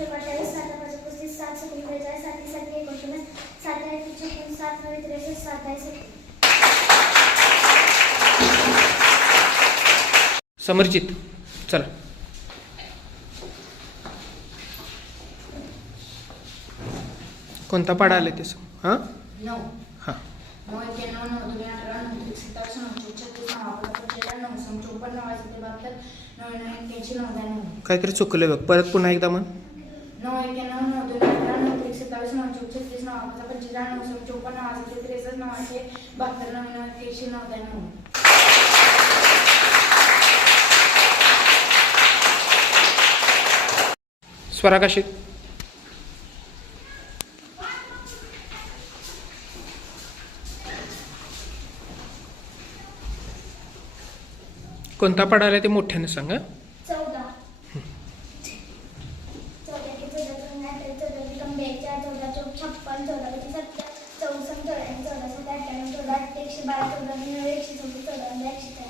चौक 28, 7 5 35, 7 7 42, 7 7 19, 7 8 56, 7 9 63, 7 10 समर्जित चला. कोणता पाडा आले ते हां 9 हां 9 91 9 2 18 9 27 9 36 9 55 9 54 9 72 9 9 81 99. काहीतरी चुकलं बघ, परत पुन्हा एकदा म्हण. 9 91 9 2 18 9 27 9 36 9 55 9 54 9 63 9 72 9 9 81 99. स्वराकाशित कोणता पाडा आला ते मोठ्याने सांगा. 14 14 के 14 14 के कम 42 14 चौक 56 14 के 70 64 14 14 98 14 112 14 114 114 114